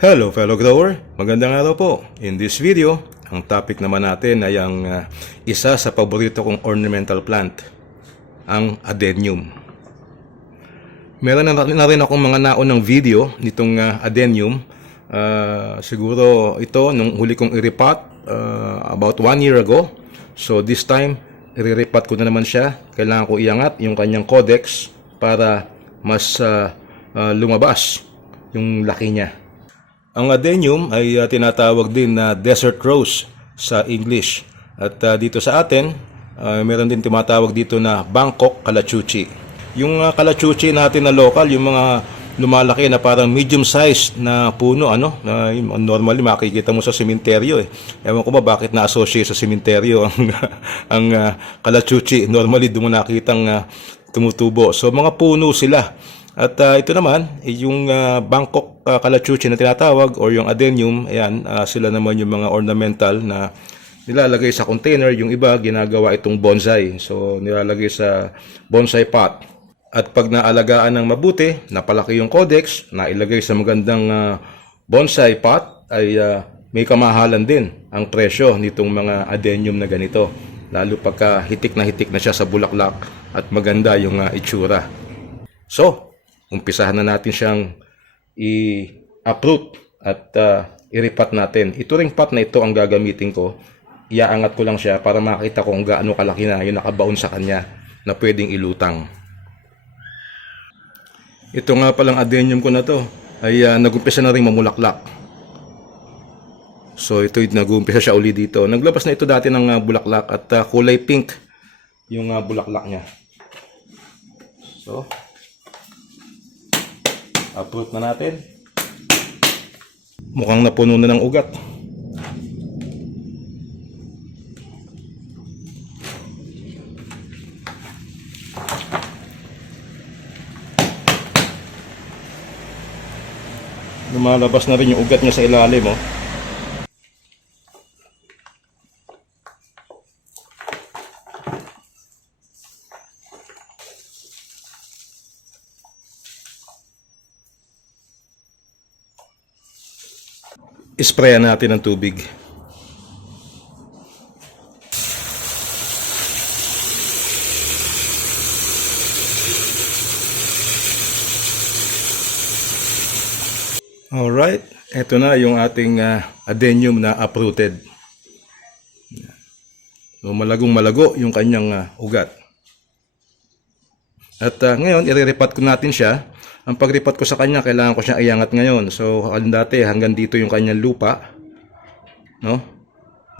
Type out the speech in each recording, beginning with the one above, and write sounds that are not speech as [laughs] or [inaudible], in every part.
Hello fellow grower, magandang araw po. In this video, ang topic naman natin ay ang ah, isa sa paborito kong ornamental plant, ang adenium. Meron na, na rin akong mga naunang video nitong ah, adenium. Ah, siguro ito nung huli kong iripat ah, about one year ago. So this time, iriripat ko na naman siya. Kailangan ko iangat yung kanyang codex para mas ah, ah, lumabas yung laki niya. Ang adenium ay uh, tinatawag din na desert rose sa English. At uh, dito sa atin, uh, meron din tinatawag dito na Bangkok Kalachuchi. Yung uh, Kalachuchi natin na local, yung mga lumalaki na parang medium size na puno, ano, na yung normally makikita mo sa sementeryo eh. Ewan ko ba bakit na-associate sa sementeryo ang, [laughs] ang uh, Kalachuchi. Normally, doon mo nakitang uh, tumutubo. So, mga puno sila. At ah, ito naman, eh, yung ah, Bangkok uh, Kalachuchi na tinatawag or yung adenium, ayan, ah, sila naman yung mga ornamental na nilalagay sa container. Yung iba, ginagawa itong bonsai. So, nilalagay sa bonsai pot. At pag naalagaan ng mabuti, napalaki yung codex, nailagay sa magandang ah, bonsai pot, ay ah, may kamahalan din ang presyo nitong mga adenium na ganito. Lalo pagka hitik na hitik na siya sa bulaklak at maganda yung ah, itsura. So, umpisahan na natin siyang i-uproot at uh, iripat natin. Ito ring pot na ito ang gagamitin ko. Iaangat ko lang siya para makita kung gaano kalaki na yung nakabaon sa kanya na pwedeng ilutang. Ito nga palang adenium ko na to ay uh, nagumpisa na rin mamulaklak. So ito nag-uumpisa siya uli dito. Naglabas na ito dati ng uh, bulaklak at uh, kulay pink yung uh, bulaklak niya. So, uproot na natin. Mukhang napuno na ng ugat. Lumalabas na rin yung ugat niya sa ilalim, oh. Isprayan natin ng tubig. Alright, eto na yung ating ah, adenium na uprooted. So, malagong malago yung kanyang ah, ugat. At ah, ngayon, iriripat ko natin siya. Ang pagripat ko sa kanya, kailangan ko siyang iangat ngayon. So, dati, hanggang dito yung kanyang lupa. No?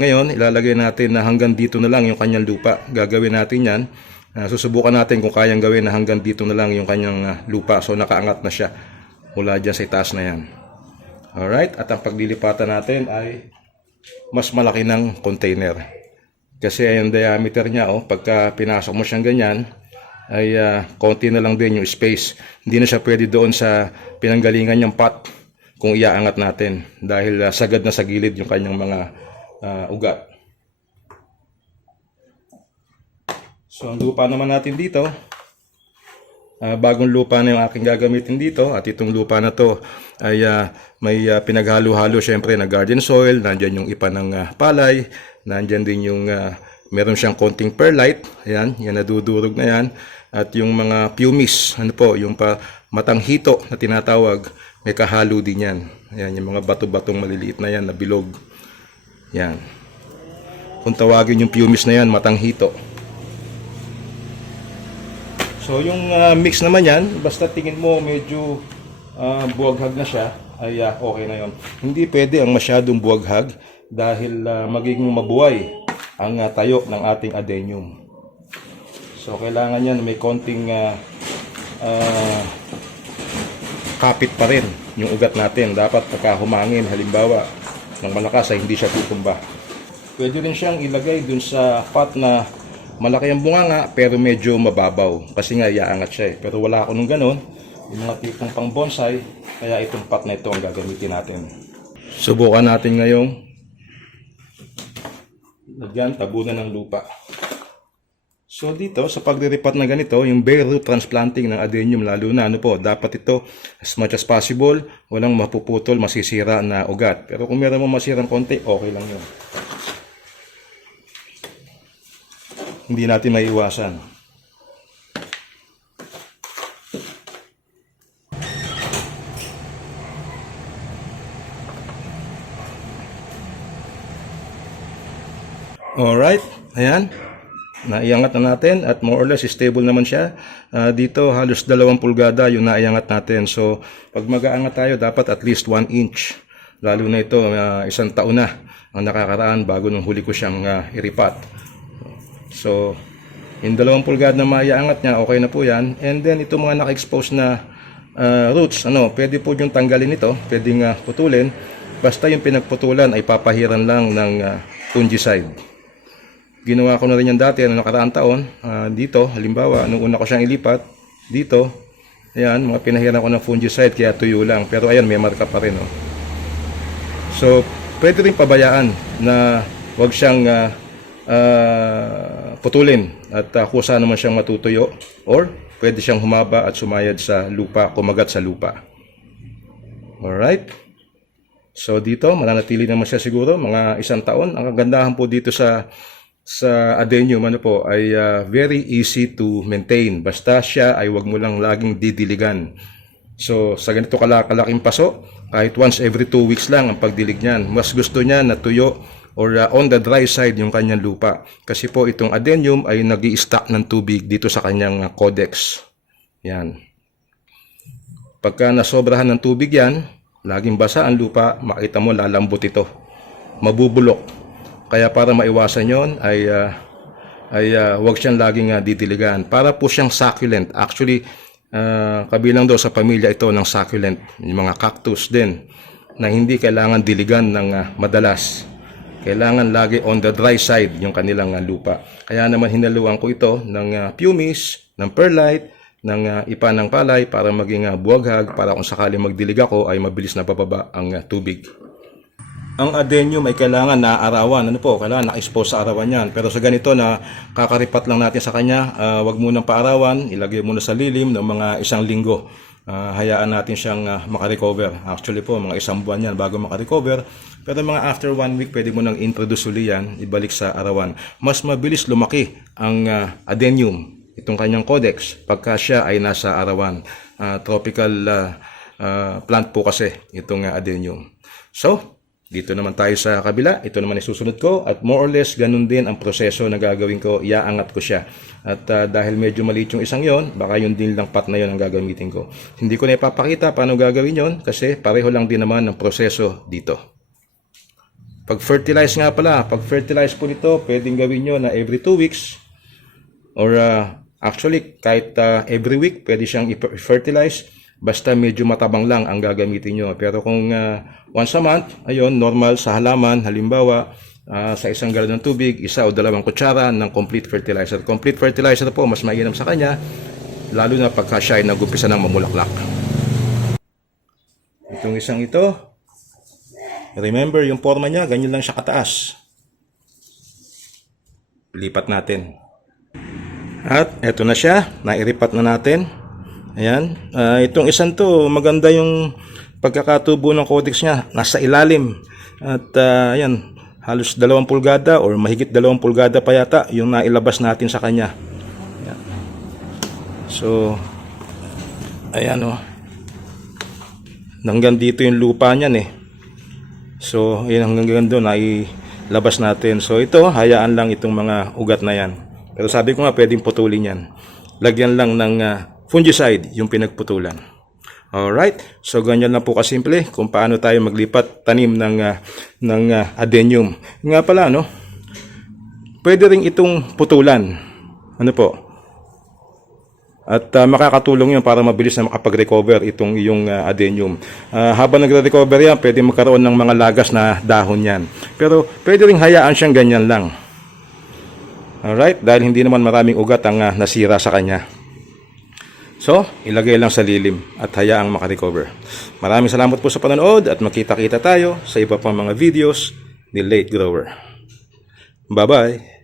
Ngayon, ilalagay natin na hanggang dito na lang yung kanyang lupa. Gagawin natin yan. Ah, susubukan natin kung kayang gawin na hanggang dito na lang yung kanyang ah, lupa. So, nakaangat na siya mula dyan sa itaas na yan. Alright, at ang paglilipatan natin ay mas malaki ng container. Kasi yung diameter niya, oh, pagka pinasok mo siyang ganyan, ay ah, konti na lang din yung space. Hindi na siya pwede doon sa pinanggalingan niyang pot kung iaangat natin dahil ah, sagad na sa gilid yung kanyang mga ah, ugat. So ang lupa naman natin dito, Ah, bagong lupa na yung aking gagamitin dito at itong lupa na to ay ah, may ah, pinaghalo-halo syempre na garden soil, nandyan yung ipa ng ah, palay, nandyan din yung ah, meron siyang konting perlite, ayan, yan nadudurog na yan at yung mga pumice, ano po, yung pa matang hito na tinatawag, may kahalo din yan. Ayan, yung mga bato-batong maliliit na yan na bilog. Yan. Kung tawagin yung pumice na yan, matang hito. So yung ah, mix naman yan, basta tingin mo medyo ah, buwaghag na siya, ay ah, okay na yon. Hindi pwede ang masyadong buwaghag dahil ah, magiging mabuhay ang ah, tayo ng ating adenium. So kailangan yan may konting ah, ah, kapit pa rin yung ugat natin. Dapat pagka humangin, halimbawa, ng malakas ay hindi siya tutumba. Pwede rin siyang ilagay dun sa pot na malaki ang bunganga pero medyo mababaw kasi nga iaangat siya eh. Pero wala ako nung ganun. Yung mga tipong pang bonsai, kaya itong pot na ito ang gagamitin natin. Subukan natin ngayong lagyan, tabunan ng lupa. So dito sa pagre-repot na ganito, yung bare root transplanting ng adenium lalo na ano po, dapat ito as much as possible, walang mapuputol, masisira na ugat. Pero kung meron mo masirang konti, okay lang yun. Hindi natin maiwasan. Alright, ayan. Naiangat na natin at more or less stable naman siya. Ah, dito halos dalawang pulgada yung naiangat natin. So pag mag-aangat tayo dapat at least 1 inch. Lalo na ito ah, isang taon na ang nakakaraan bago nung huli ko siyang ah, iripat. So yung dalawang pulgada na maiangat niya okay na po yan. And then ito mga naka-expose na ah, roots, ano, pwede po yung tanggalin ito, pwedeng ah, putulin. Basta yung pinagputulan ay papahiran lang ng ah, fungicide. Ginawa ko na rin yan dati ano nakaraang taon ah, dito halimbawa nung una ko siyang ilipat dito ayan mga pinahiran ko ng fungicide kaya tuyo lang pero ayan may marka pa rin oh. so pwede rin pabayaan na wag siyang ah, ah, putulin at uh, kusa naman siyang matutuyo or pwede siyang humaba at sumayad sa lupa kumagat sa lupa alright So dito, mananatili naman siya siguro mga isang taon. Ang kagandahan po dito sa sa adenium ano po ay ah, very easy to maintain. Basta siya ay wag mo lang laging didiligan. So sa ganito kala- kalaking paso, kahit once every two weeks lang ang pagdilig niyan. Mas gusto niya na tuyo or ah, on the dry side yung kanyang lupa. Kasi po itong adenium ay nag stack ng tubig dito sa kanyang ah, codex. Yan. Pagka nasobrahan ng tubig yan, laging basa ang lupa, makita mo lalambot ito. Mabubulok. Kaya para maiwasan yon ay ah, ay ah, wag siyang laging ah, didiligan. Para po siyang succulent. Actually, ah, kabilang daw sa pamilya ito ng succulent, yung mga cactus din na hindi kailangan diligan ng ah, madalas. Kailangan lagi on the dry side yung kanilang ah, lupa. Kaya naman hinaluan ko ito ng ah, pumice, ng perlite, ng ah, ipa ng palay para maging uh, buwaghag para kung sakali magdilig ako ay mabilis na bababa ang ah, tubig. Ang adenium ay kailangan na arawan. Ano po? Kailangan na-expose sa arawan yan. Pero sa ganito na kakaripat lang natin sa kanya, ah, wag munang paarawan, ilagay muna sa lilim ng mga isang linggo. Ah, hayaan natin siyang ah, makarecover. Actually po, mga isang buwan yan bago makarecover. Pero mga after one week, pwede mo nang introduce uli yan, ibalik sa arawan. Mas mabilis lumaki ang ah, adenium, itong kanyang codex, pagka siya ay nasa arawan. Ah, tropical ah, ah, plant po kasi itong ah, adenium. So, dito naman tayo sa kabila. Ito naman isusunod ko. At more or less, ganun din ang proseso na gagawin ko. Iaangat ko siya. At ah, dahil medyo maliit yung isang yon, baka yun din lang pat na yon ang gagamitin ko. Hindi ko na ipapakita paano gagawin yon kasi pareho lang din naman ang proseso dito. Pag fertilize nga pala, pag fertilize po nito, pwedeng gawin nyo na every 2 weeks or ah, actually kahit ah, every week pwede siyang i-fertilize basta medyo matabang lang ang gagamitin nyo. Pero kung ah, once a month, ayun, normal sa halaman, halimbawa, ah, sa isang galon ng tubig, isa o dalawang kutsara ng complete fertilizer. Complete fertilizer po, mas mainam sa kanya, lalo na pagka siya ay nag-umpisa ng mamulaklak. Itong isang ito, remember yung forma niya, ganyan lang siya kataas. Lipat natin. At eto na siya, nairipat na natin. Ayan, Ah, itong isang to, maganda yung pagkakatubo ng codex niya, nasa ilalim. At ah, ayan, halos dalawang pulgada or mahigit dalawang pulgada pa yata yung nailabas natin sa kanya. Ayan. So, ayan o. Hanggang dito yung lupa niyan eh. So, ayan hanggang doon nailabas natin. So, ito, hayaan lang itong mga ugat na yan. Pero sabi ko nga, pwedeng putulin yan. Lagyan lang ng ah, fungicide yung pinagputulan. Alright, so ganyan lang po kasimple kung paano tayo maglipat tanim ng, ah, ng ah, adenium. Nga pala, no? Pwede rin itong putulan. Ano po? At ah, makakatulong yun para mabilis na makapag-recover itong iyong ah, adenium. Ah, habang nagre-recover yan, pwede magkaroon ng mga lagas na dahon yan. Pero pwede rin hayaan siyang ganyan lang. Alright, dahil hindi naman maraming ugat ang ah, nasira sa kanya. So, ilagay lang sa lilim at hayaang makarecover. Maraming salamat po sa panonood at makita-kita tayo sa iba pang mga videos ni Late Grower. Bye-bye!